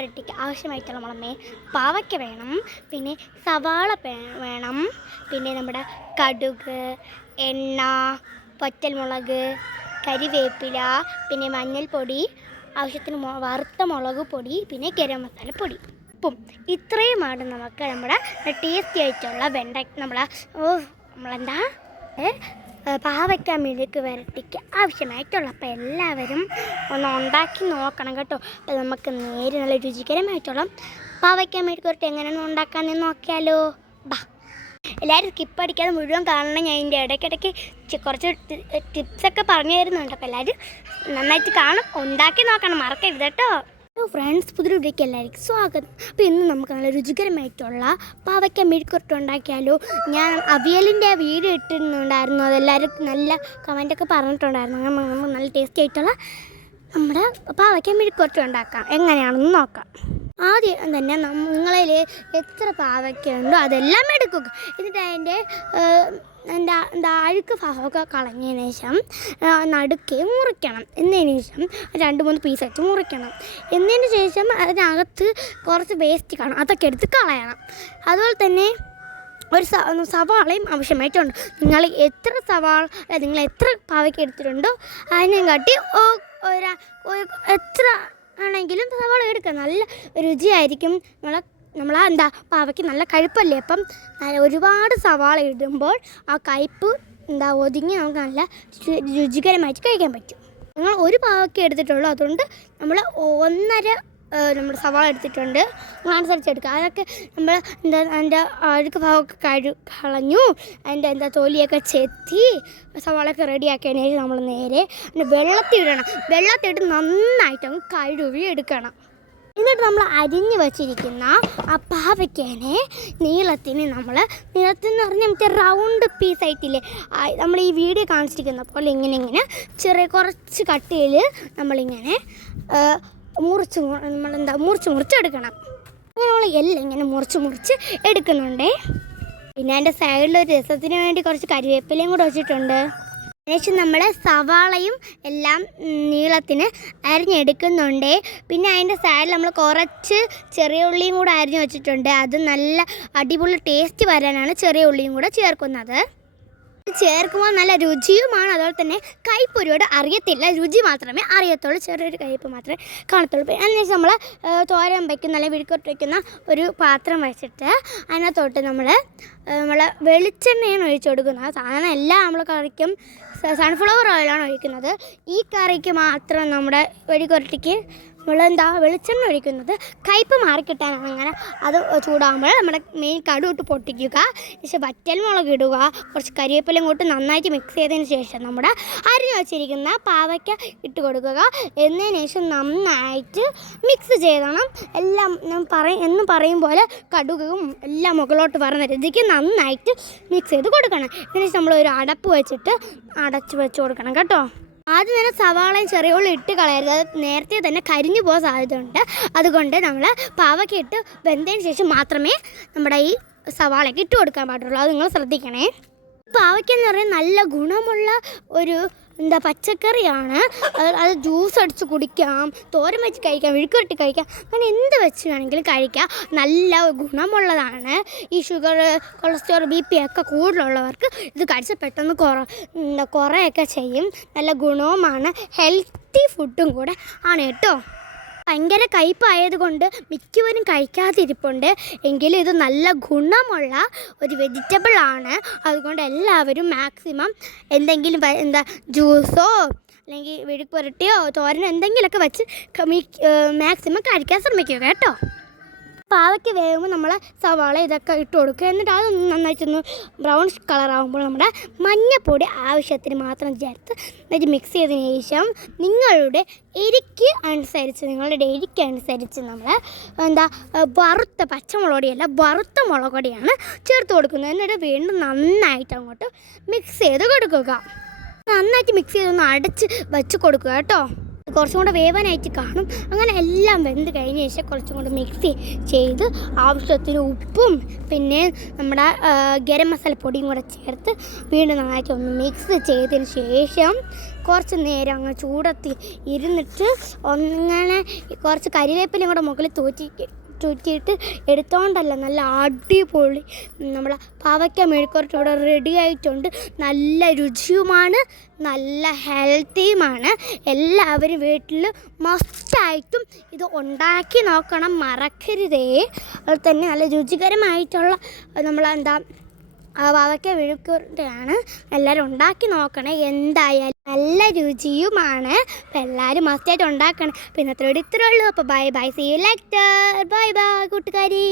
പുരട്ടിക്ക് ആവശ്യമായിട്ടുള്ള മുളമേ പാവയ്ക്ക വേണം, പിന്നെ സവാള വേണം, പിന്നെ നമ്മുടെ കടുക്, എണ്ണ, പച്ചമുളക്, കരിവേപ്പില, പിന്നെ മഞ്ഞൾപ്പൊടി, ആവശ്യത്തിന് വറുത്ത മുളക് പൊടി, പിന്നെ ഗരം മസാലപ്പൊടി, ഉപ്പും. ഇത്രയുമാണ് നമുക്ക് നമ്മുടെ ടേസ്റ്റി ആയിട്ടുള്ള നമ്മളെന്താ പാവയ്ക്ക മെഴുക്ക് പുരട്ടിക്ക് ആവശ്യമായിട്ടുള്ള. അപ്പോൾ എല്ലാവരും ഒന്ന് ഉണ്ടാക്കി നോക്കണം കേട്ടോ. അപ്പോൾ നമുക്ക് നേരെ നല്ല രുചികരമായിട്ടുള്ള പാവയ്ക്ക മെഴുക്ക് പുരട്ടി എങ്ങനെയാണ് ഉണ്ടാക്കാമെന്ന് നോക്കിയാലോ. ബാ, എല്ലാവരും സ്കിപ്പ് അടിക്കാതെ മുഴുവൻ കാണണം. ഞാൻ ഇതിൻ്റെ ഇടയ്ക്കിടയ്ക്ക് കുറച്ച് ടിപ്സൊക്കെ പറഞ്ഞു തരുന്നുണ്ട്. അപ്പോൾ എല്ലാവരും നന്നായിട്ട് കാണും, ഉണ്ടാക്കി നോക്കണം, മറക്കരുത് കേട്ടോ. ഫ്രണ്ട്സ്, പുതിയ വീഡിയോയ്ക്ക് എല്ലാവർക്കും സ്വാഗതം. അപ്പോൾ ഇന്ന് നമുക്ക് നല്ല രുചികരമായിട്ടുള്ള പാവയ്ക്ക മെഴുക്ക് പുരട്ടി ഉണ്ടാക്കിയാലോ. ഞാൻ അവിയലിൻ്റെ വീഡിയോ ഇട്ടിരുന്നുണ്ടായിരുന്നു, അതെല്ലാവരും നല്ല കമൻറ്റൊക്കെ പറഞ്ഞിട്ടുണ്ടായിരുന്നു. അങ്ങനെ നമുക്ക് നല്ല ടേസ്റ്റി ആയിട്ടുള്ള നമ്മുടെ പാവയ്ക്ക മെഴുക്ക് പുരട്ടി ഉണ്ടാക്കാം. എങ്ങനെയാണെന്ന് നോക്കാം. ആദ്യം തന്നെ നിങ്ങളിൽ എത്ര പാവയ്ക്കുണ്ടോ അതെല്ലാം എടുക്കുക. എന്നിട്ട് അതിൻ്റെ അഴുക്ക് ഭാഗമൊക്കെ കളഞ്ഞതിന് ശേഷം നടുക്കെ മുറിക്കണം. എന്നതിന് ശേഷം 2-3 പീസായിട്ട് മുറിക്കണം. എന്നതിന് ശേഷം അതിനകത്ത് കുറച്ച് വേസ്റ്റ് കാണും, അതൊക്കെ എടുത്ത് കളയണം. അതുപോലെ തന്നെ ഒരു സവാളയും ആവശ്യമായിട്ടുണ്ട്. നിങ്ങൾ എത്ര പാവയ്ക്ക് എടുത്തിട്ടുണ്ടോ അതിനെ കാട്ടി എത്ര ആണെങ്കിലും സവാള എടുക്കുക. നല്ല രുചിയായിരിക്കും. പാവയ്ക്ക് നല്ല കയ്പ്പല്ലേ. അപ്പം ഒരുപാട് സവാള ഇടുമ്പോൾ ആ കയ്പ്പ് ഒതുങ്ങി നമുക്ക് നല്ല രുചികരമായിട്ട് കഴിക്കാൻ പറ്റും. നിങ്ങൾ ഒരു പാവയ്ക്ക് എടുത്തിട്ടുള്ളൂ, അതുകൊണ്ട് നമ്മൾ 1.5 നമ്മൾ സവാള എടുത്തിട്ടുണ്ട്. അനുസരിച്ച് എടുക്കുക. അതൊക്കെ നമ്മൾ അതിൻ്റെ അഴുക്ക് ഭാഗമൊക്കെ കളഞ്ഞു, അതിൻ്റെ തൊലിയൊക്കെ ചെത്തി സവാളയൊക്കെ റെഡിയാക്കിയതിന് ശേഷം നമ്മൾ നേരെ വെള്ളത്തിലിട്ട് നന്നായിട്ട് അങ്ങ് കഴുകി എടുക്കണം. എന്നിട്ട് നമ്മൾ അരിഞ്ഞ് വച്ചിരിക്കുന്ന ആ പാവയ്ക്കനെ നീളത്തിന് എന്ന് പറഞ്ഞാൽ മറ്റേ റൗണ്ട് പീസായിട്ടില്ലേ, നമ്മൾ ഈ വീഡിയോ കാണിച്ചിരിക്കുന്ന പോലെ ഇങ്ങനെ കുറച്ച് കട്ടിയിൽ നമ്മളിങ്ങനെ മുറിച്ചെടുക്കണം. അങ്ങനെയുള്ള എല്ലാം ഇങ്ങനെ മുറിച്ച് എടുക്കുന്നുണ്ടേ. പിന്നെ അതിൻ്റെ സൈഡിലൊരു രസത്തിന് വേണ്ടി കുറച്ച് കരിവേപ്പിലയും കൂടെ വെച്ചിട്ടുണ്ട്. അതിനുശേഷം നമ്മൾ സവാളയും എല്ലാം നീളത്തിന് അരിഞ്ഞെടുക്കുന്നുണ്ട്. പിന്നെ അതിൻ്റെ സൈഡിൽ നമ്മൾ കുറച്ച് ചെറിയ ഉള്ളിയും കൂടെ അരിഞ്ഞ് വെച്ചിട്ടുണ്ട്. അത് നല്ല അടിപൊളി ടേസ്റ്റ് വരാനാണ് ചെറിയ ഉള്ളിയും കൂടെ ചേർക്കുന്നത്. ചേർക്കുമ്പോൾ നല്ല രുചിയുമാണ്. അതുപോലെ തന്നെ കയ്പ്പ് ഒരുപാട് അറിയത്തില്ല, രുചി മാത്രമേ അറിയത്തുള്ളൂ. ചെറിയൊരു കയ്പ്പ് മാത്രമേ കാണത്തുള്ളൂ. അതിനുശേഷം നമ്മൾ തോരൻ വയ്ക്കുന്ന അല്ലെങ്കിൽ വിഴുക്കോട്ട് വയ്ക്കുന്ന ഒരു പാത്രം വെച്ചിട്ട് അതിനകത്തോട്ട് നമ്മൾ വെളിച്ചെണ്ണയാണ് ഒഴിച്ചു കൊടുക്കുന്നത്. സാധാരണ എല്ലാം നമ്മൾ കറിക്കും സൺഫ്ലവർ ഓയിലാണ് ഒഴിക്കുന്നത്. ഈ കറിക്ക് മാത്രം നമ്മുടെ വെടിക്കുരട്ടിക്ക് വെളിച്ചെണ്ണ ഒഴിക്കുന്നത് കയ്പ്പ് മാറിക്കിട്ടാനാണ്. അങ്ങനെ അത് ചൂടാകുമ്പോൾ നമ്മുടെ മെയിൻ കടുവിട്ട് പൊട്ടിക്കുക. ശേഷം വറ്റൽമുളക് ഇടുക, കുറച്ച് കരിവേപ്പിലയും കൂട്ട് നന്നായിട്ട് മിക്സ് ചെയ്തതിന് ശേഷം നമ്മുടെ അരിഞ്ഞ് വെച്ചിരിക്കുന്ന പാവയ്ക്ക ഇട്ട് കൊടുക്കുക. എന്നതിന് ശേഷം നന്നായിട്ട് മിക്സ് ചെയ്യണം. എല്ലാം എന്നും പറയും പോലെ കടുകും എല്ലാം മുകളിലോട്ട് വരുന്ന രീതിക്ക് നന്നായിട്ട് മിക്സ് ചെയ്ത് കൊടുക്കണം. ഇതിന് ശേഷം നമ്മളൊരു അടപ്പ് വെച്ചിട്ട് അടച്ച് വെച്ച് കൊടുക്കണം കേട്ടോ. ആദ്യം തന്നെ സവാളയും ചെറിയ ഉള്ളി ഇട്ട് കളയരുത്, അത് നേരത്തെ തന്നെ കരിഞ്ഞു പോകാൻ സാധ്യതയുണ്ട്. അതുകൊണ്ട് നമ്മൾ പാവയ്ക്ക ഇട്ട് വെന്തതിന് ശേഷം മാത്രമേ നമ്മുടെ ഈ സവാളയ്ക്ക് ഇട്ട് കൊടുക്കാൻ പാടുള്ളൂ. അത് നിങ്ങൾ ശ്രദ്ധിക്കണേ. പാവയ്ക്ക എന്ന് പറയുന്നത് നല്ല ഗുണമുള്ള ഒരു പച്ചക്കറിയാണ്. അത് ജ്യൂസ് അടിച്ച് കുടിക്കാം, തോരൻ വെച്ച് കഴിക്കാം, വിഴുക്കുരട്ടി കഴിക്കാം, അങ്ങനെ എന്ത് വെച്ച് വേണമെങ്കിലും കഴിക്കാം. നല്ല ഗുണമുള്ളതാണ്. ഈ ഷുഗർ, കൊളസ്ട്രോൾ, BP ഒക്കെ കൂടുതലുള്ളവർക്ക് ഇത് കഴിച്ച് പെട്ടെന്ന് കുറേയൊക്കെ ചെയ്യും. നല്ല ഗുണവുമാണ്, ഹെൽത്തി ഫുഡും കൂടെ ആണ് കേട്ടോ. ഭയങ്കര കയ്പായതുകൊണ്ട് മിക്കവരും കഴിക്കാതിരിപ്പുണ്ട്. എങ്കിലും ഇത് നല്ല ഗുണമുള്ള ഒരു വെജിറ്റബിൾ ആണ്. അതുകൊണ്ട് എല്ലാവരും മാക്സിമം എന്തെങ്കിലും ജ്യൂസോ അല്ലെങ്കിൽ വിഴുക്ക് പുരട്ടിയോ തോരനോ എന്തെങ്കിലുമൊക്കെ വെച്ച് മാക്സിമം കഴിക്കാൻ ശ്രമിക്കുക കേട്ടോ. പാവയ്ക്ക് വേകുമ്പോൾ നമ്മൾ സവാള ഇതൊക്കെ ഇട്ട് കൊടുക്കുക. എന്നിട്ട് അത് നന്നായിട്ടൊന്ന് ബ്രൗൺ കളറാകുമ്പോൾ നമ്മുടെ മഞ്ഞൾപ്പൊടി ആവശ്യത്തിന് മാത്രം ചേർത്ത് എന്നിട്ട് മിക്സ് ചെയ്തതിന് ശേഷം നിങ്ങളുടെ എരിക്ക് അനുസരിച്ച് നമ്മൾ വറുത്ത പച്ചമുളകൊടിയല്ല, വറുത്ത മുളക് പൊടിയാണ് ചേർത്ത് കൊടുക്കുന്നത്. എന്നിട്ട് വീണ്ടും നന്നായിട്ട് അങ്ങോട്ട് മിക്സ് ചെയ്ത് കൊടുക്കുക. നന്നായിട്ട് മിക്സ് ചെയ്തൊന്ന് അടച്ച് വെച്ച് കൊടുക്കുക കേട്ടോ. കുറച്ചും കൂടെ വേവാനായിട്ട് കാണും. അങ്ങനെ എല്ലാം വെന്ത് കഴിഞ്ഞ ശേഷം കുറച്ചും കൂടെ മിക്സ് ചെയ്ത് ആവശ്യത്തിന് ഉപ്പും പിന്നെ നമ്മുടെ ഗരം മസാല പൊടിയും കൂടെ ചേർത്ത് വീണ്ടും നന്നായിട്ട് ഒന്ന് മിക്സ് ചെയ്തതിന് ശേഷം കുറച്ച് നേരം അങ്ങ് ചൂടത്തി ഇരുന്നിട്ട് ഒന്നിങ്ങനെ കുറച്ച് കരിവേപ്പിലയും കൂടെ മുകളിൽ ചുറ്റിയിട്ട് എടുത്തോണ്ടല്ല നല്ല അടിപൊളി നമ്മളെ പാവയ്ക്ക മെഴുക്കുവരട്ടി ഇവിടെ റെഡി ആയിട്ടുണ്ട്. നല്ല രുചിയുമാണ്, നല്ല ഹെൽത്തിയുമാണ്. എല്ലാവരും വീട്ടിൽ മസ്റ്റായിട്ടും ഇത് ഉണ്ടാക്കി നോക്കണം, മറക്കരുതേ. അതുപോലെ തന്നെ നല്ല രുചികരമായിട്ടുള്ള നമ്മളെന്താ പാവയ്ക്ക മെഴുക്കുവരട്ടിയാണ്. എല്ലാവരും ഉണ്ടാക്കി നോക്കണേ, എന്തായാലും നല്ല രുചിയുമാണ്. അപ്പം എല്ലാവരും മസ്റ്റായിട്ട് ഉണ്ടാക്കണം. പിന്നെ ഇത്രയേ ഉള്ളൂ. അപ്പോൾ bye bye, see you later. Bye bye കൂട്ടുകാരി.